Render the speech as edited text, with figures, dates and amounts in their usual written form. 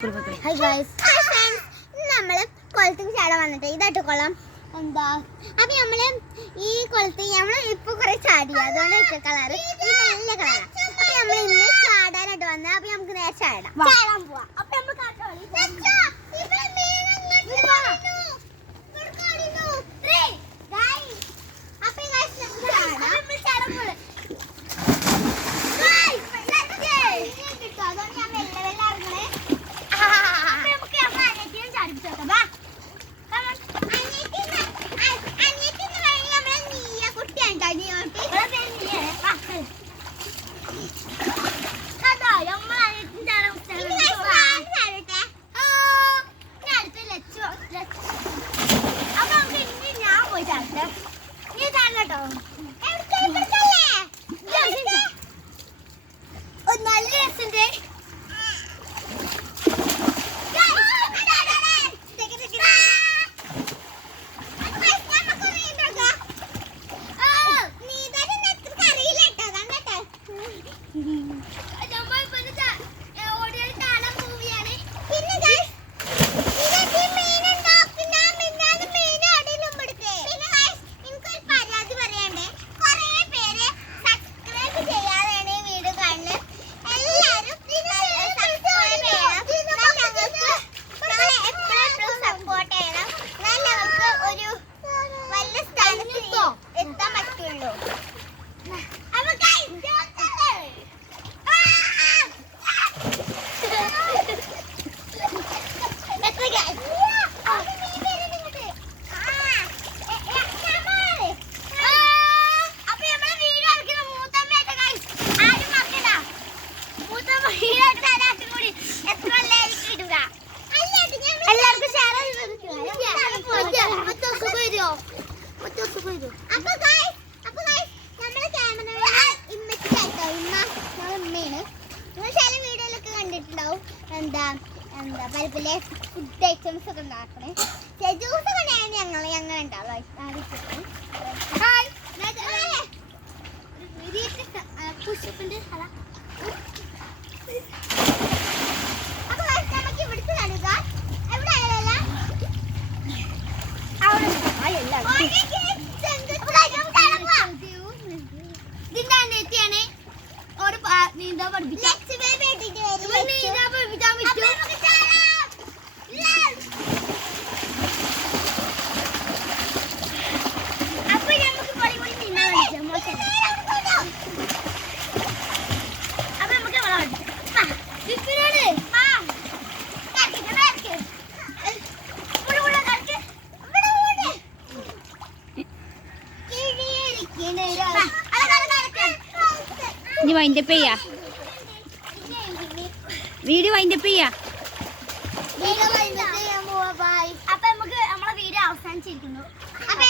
Hi guys. Hi friends. നമ്മൾ കൊളത്തിൽ ചാടാൻ വന്നിട്ട് ഇതായിട്ട് കൊളം എന്താ അപ്പോൾ നമ്മൾ ഈ കൊളത്തിൽ നമ്മൾ ഇപ്പോൾ കുറേ ചാടി അതുകൊണ്ട് ഇട്ട കളർ നല്ല കളറാണ്. അപ്പോൾ നമ്മൾ ഇന്ന് ചാടാനായിട്ട് വന്നത്. അപ്പോൾ നമുക്ക് നേരെ ചാടാൻ പോവാം. അപ്പോൾ നമ്മൾ കാട്ടോളി ഇവിടെ മീൻ അങ്ങോട്ട് കാണുന്നു. ഇവിടെ കാണുന്നു. 3 ഗൈസ്. അപ്പോൾ ഗൈസ് നമ്മൾ ചാടാൻ പോവാ. Guys let's go. ഞാൻ കിട്ടോ അതുകൊണ്ട് ഞാൻ മെല്ലെ മെല്ലെ ഇറങ്ങണേ. നല്ല രസമുണ്ട്. എന്താ പലപല ഫുഡ് ഐറ്റംസ് ഒക്കെ ഉണ്ടാക്കണേ. ജ്യൂസ് ഒക്കെ ഞങ്ങൾ ഉണ്ടാവും. അപ്പൊ നമുക്ക് ഇവിടുത്തെ കാണുക. എവിടെ ആയാലല്ല ഇതിന്റെ അനിയത്തിയാണ് ഒരു നീന്താൻ പഠിപ്പിച്ചു. ഇനി വൈൻഡപ്പ് ചെയ്യാ, വീഡിയോ വൈൻഡപ്പ് ചെയ്യാ. അപ്പൊ നമുക്ക് നമ്മളെ വീഡിയോ അവസാനിച്ചിരിക്കുന്നു. അപ്പൊ